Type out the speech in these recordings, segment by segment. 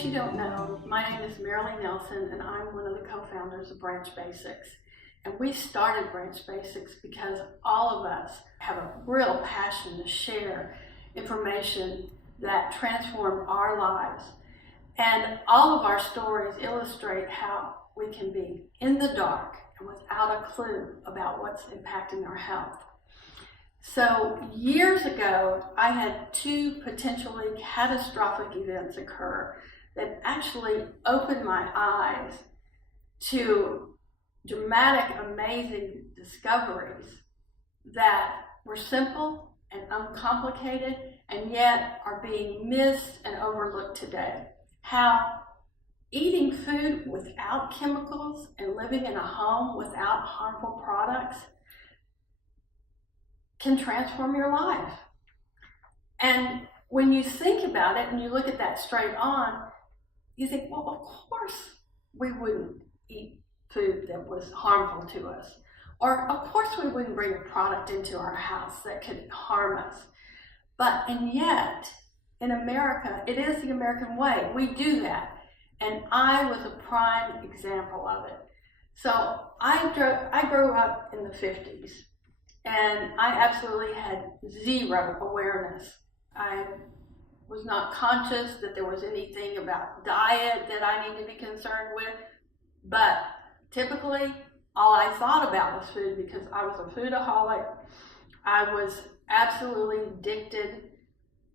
case you don't know, my name is Marilee Nelson, and I'm one of the co-founders of Branch Basics. And we started Branch Basics because all of us have a real passion to share information that transformed our lives. And all of our stories illustrate how we can be in the dark and without a clue about what's impacting our health. So years ago, I had two potentially catastrophic events occur that actually opened my eyes to dramatic, amazing discoveries that were simple and uncomplicated and yet are being missed and overlooked today. How eating food without chemicals and living in a home without harmful products can transform your life. And when you think about it and you look at that straight on, you think, well, of course we wouldn't eat food that was harmful to us. Or of course we wouldn't bring a product into our house that could harm us. And yet, in America, it is the American way. We do that. And I was a prime example of it. So I grew up in the 50s. And I absolutely had zero awareness. I was not conscious that there was anything about diet that I needed to be concerned with. But typically, all I thought about was food because I was a foodaholic. I was absolutely addicted.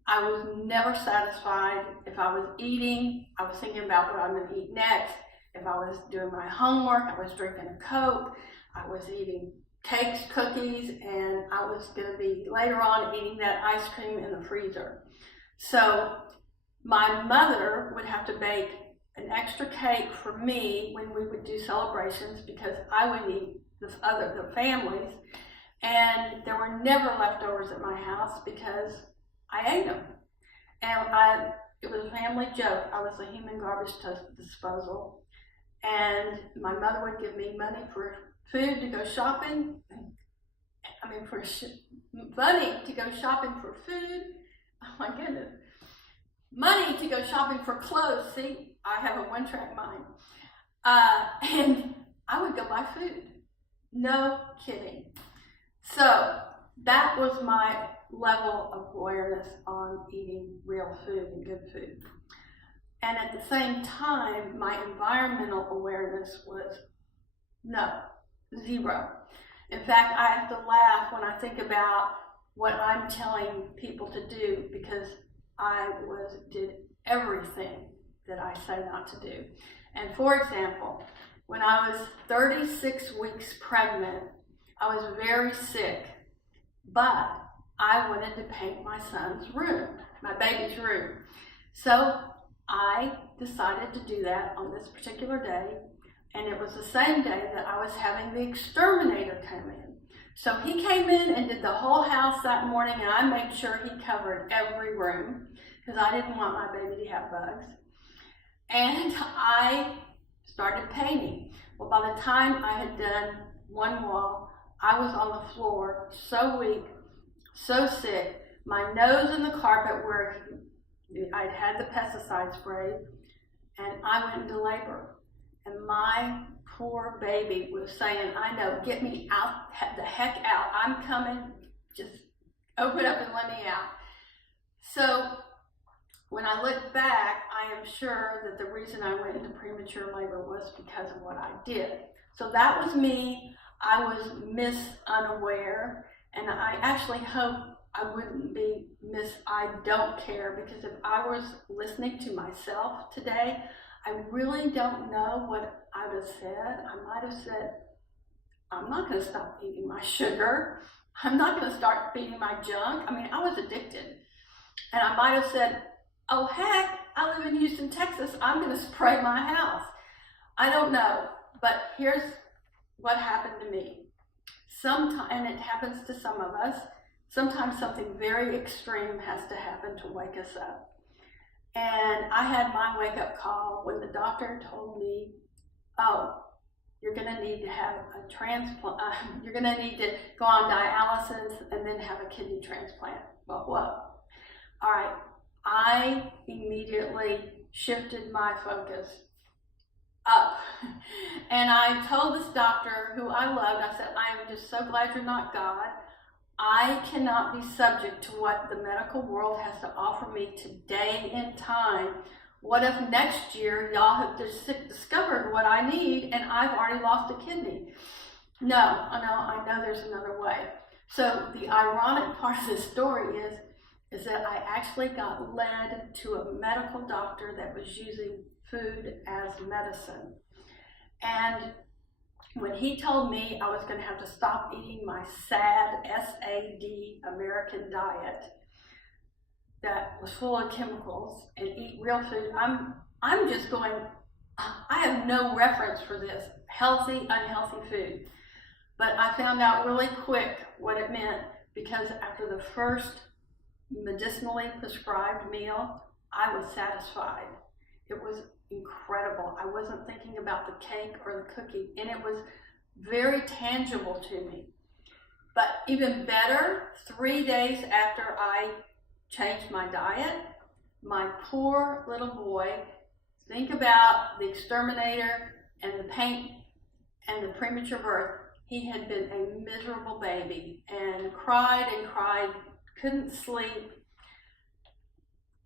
I was never satisfied. If I was eating, I was thinking about what I'm going to eat next. If I was doing my homework, I was drinking a Coke. I was eating cakes, cookies, and I was going to be later on eating that ice cream in the freezer. So my mother would have to bake an extra cake for me when we would do celebrations because I would eat the families, and there were never leftovers at my house because I ate them. And it was a family joke. I was a human garbage disposal, and my mother would give me money for food to go shopping. Money to go shopping for food. Oh my goodness. Money to go shopping for clothes. See, I have a one-track mind. And I would go buy food. No kidding. So that was my level of awareness on eating real food and good food. And at the same time, my environmental awareness was zero. In fact, I have to laugh when I think about what I'm telling people to do because I did everything that I say not to do. And for example, when I was 36 weeks pregnant, I was very sick, but I wanted to paint my son's room, my baby's room. So I decided to do that on this particular day. And it was the same day that I was having the exterminator come in. So he came in and did the whole house that morning, and I made sure he covered every room because I didn't want my baby to have bugs. And I started painting. Well, by the time I had done one wall, I was on the floor, so weak, so sick, my nose in the carpet where I'd had the pesticide sprayed, and I went into labor. And my poor baby was saying, I know, get me out, the heck out. I'm coming, just open up and let me out. So when I look back, I am sure that the reason I went into premature labor was because of what I did. So that was me. I was unaware, and I actually hope I wouldn't be I don't care, because if I was listening to myself today, I really don't know what I would have said. I might have said, I'm not going to stop eating my sugar. I'm not going to start feeding my junk. I was addicted. And I might have said, oh heck, I live in Houston, Texas. I'm going to spray my house. I don't know. But here's what happened to me. And it happens to some of us. Sometimes something very extreme has to happen to wake us up. And I had my wake-up call when the doctor told me, oh, you're going to need to have a transplant. You're going to need to go on dialysis and then have a kidney transplant. Well, whoa. All right. I immediately shifted my focus up. And I told this doctor who I loved, I said, I am just so glad you're not God. I cannot be subject to what the medical world has to offer me today in time. What if next year y'all have discovered what I need and I've already lost a kidney? No, I know there's another way. So the ironic part of this story is that I actually got led to a medical doctor that was using food as medicine. And when he told me I was going to have to stop eating my SAD, S-A-D, American diet that was full of chemicals and eat real food, I'm just going, I have no reference for this, healthy, unhealthy food. But I found out really quick what it meant, because after the first medicinally prescribed meal, I was satisfied. It was incredible. I wasn't thinking about the cake or the cookie, and it was very tangible to me. But even better, 3 days after I changed my diet, my poor little boy, think about the exterminator and the paint and the premature birth. He had been a miserable baby and cried, couldn't sleep,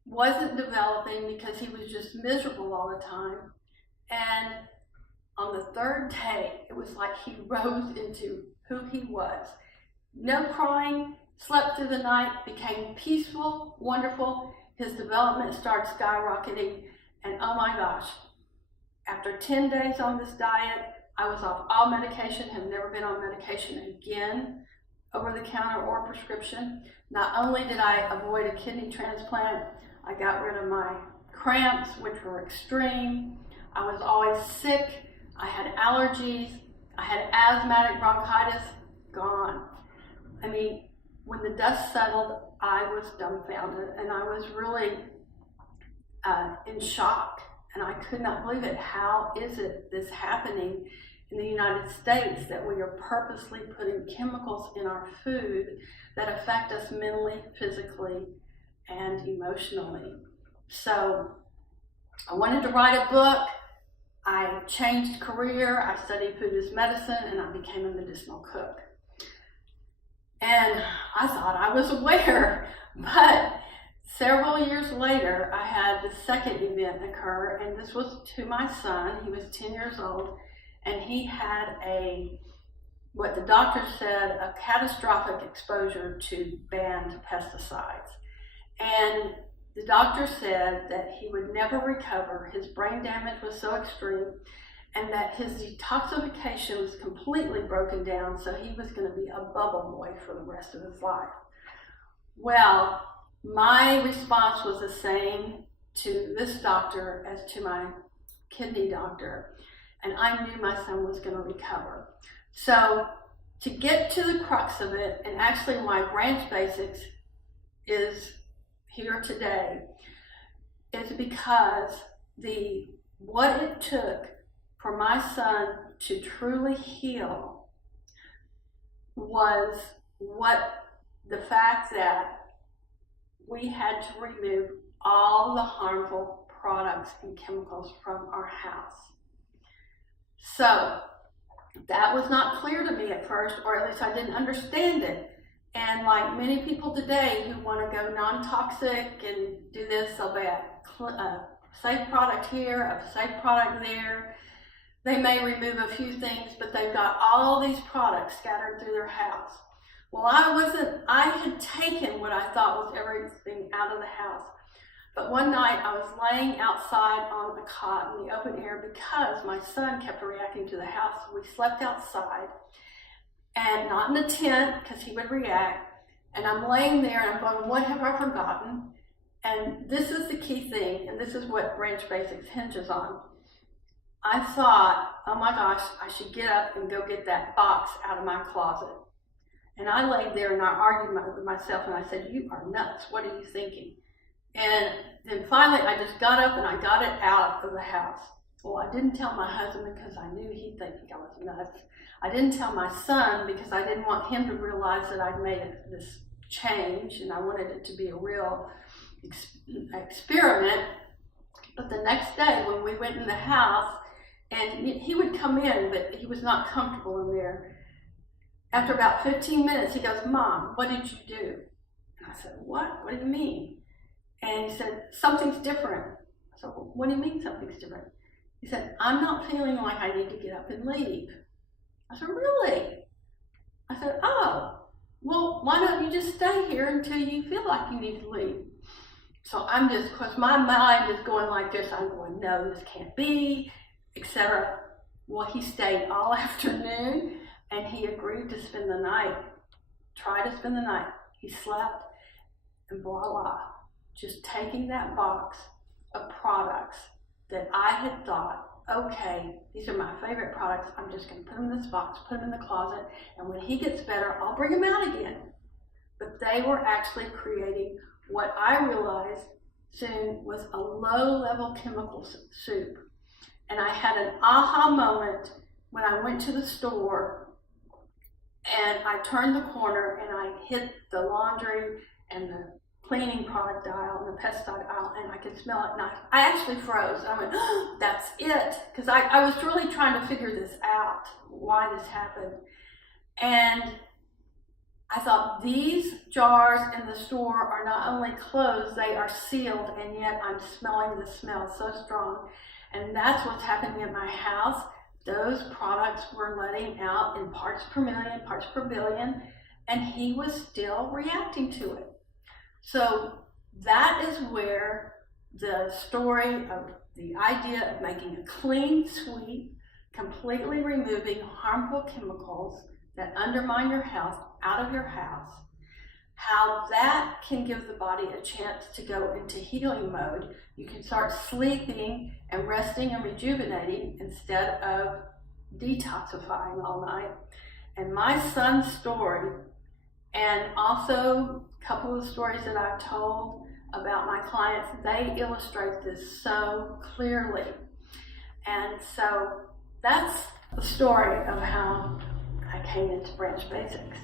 wasn't developing because he was just miserable all the time. And on the third day, it was like he rose into who he was. No crying, slept through the night, became peaceful, wonderful. His development started skyrocketing. And oh my gosh, after 10 days on this diet, I was off all medication, have never been on medication again, over the counter or prescription. Not only did I avoid a kidney transplant, I got rid of my cramps, which were extreme. I was always sick. I had allergies. I had asthmatic bronchitis, gone. I mean, when the dust settled, I was dumbfounded, and I was really in shock, and I could not believe it. How is it this happening in the United States, that we are purposely putting chemicals in our food that affect us mentally, physically, and emotionally? So I wanted to write a book. I changed career. I studied food as medicine, and I became a medicinal cook. And I thought I was aware, but several years later, I had the second event occur, and this was to my son. He was 10 years old, and he had what the doctor said, a catastrophic exposure to banned pesticides. And the doctor said that he would never recover. His brain damage was so extreme, and that his detoxification was completely broken down, so he was going to be a bubble boy for the rest of his life. Well, my response was the same to this doctor as to my kidney doctor, and I knew my son was going to recover. So to get to the crux of it, and actually why Branch Basics is here today, is because what it took for my son to truly heal was the fact that we had to remove all the harmful products and chemicals from our house. So that was not clear to me at first, or at least I didn't understand it. And like many people today who want to go non-toxic and do this, so bad, safe product here, a safe product there. They may remove a few things, but they've got all these products scattered through their house. Well, I had taken what I thought was everything out of the house. But one night I was laying outside on a cot in the open air because my son kept reacting to the house. We slept outside, and not in the tent because he would react. And I'm laying there and I'm going, what have I forgotten? And this is the key thing, and this is what Branch Basics hinges on. I thought, oh my gosh, I should get up and go get that box out of my closet. And I laid there and I argued with myself, and I said, you are nuts. What are you thinking? And then finally I just got up and I got it out of the house. Well, I didn't tell my husband because I knew he'd think I was nuts. I didn't tell my son because I didn't want him to realize that I'd made this change, and I wanted it to be a real experiment. But the next day when we went in the house, and he would come in, but he was not comfortable in there. After about 15 minutes, he goes, "Mom, what did you do?" And I said, "What? What do you mean?" And he said, "Something's different." I said, "Well, what do you mean something's different?" He said, "I'm not feeling like I need to get up and leave." I said, "Really?" I said, "Oh, well, why don't you just stay here until you feel like you need to leave?" So I'm just, because my mind is going like this, I'm going, "No, this can't be," etc. Well, he stayed all afternoon, and he agreed to spend the night, try to spend the night. He slept, and voila, just taking that box of products that I had thought, okay, these are my favorite products, I'm just going to put them in this box, put them in the closet, and when he gets better, I'll bring them out again. But they were actually creating what I realized soon was a low-level chemical soup. And I had an aha moment when I went to the store and I turned the corner and I hit the laundry and the cleaning product aisle and the pesticide aisle, and I could smell it, and I actually froze. I went, "Oh, that's it," because I was really trying to figure this out, why this happened. And I thought, these jars in the store are not only closed, they are sealed, and yet I'm smelling the smell so strong. And that's what's happening in my house. Those products were letting out in parts per million, parts per billion, and he was still reacting to it. So that is where the story of the idea of making a clean sweep, completely removing harmful chemicals that undermine your health out of your house, how that can give the body a chance to go into healing mode. You can start sleeping and resting and rejuvenating instead of detoxifying all night. And my son's story, and also a couple of stories that I've told about my clients, they illustrate this so clearly. And so that's the story of how I came into Branch Basics.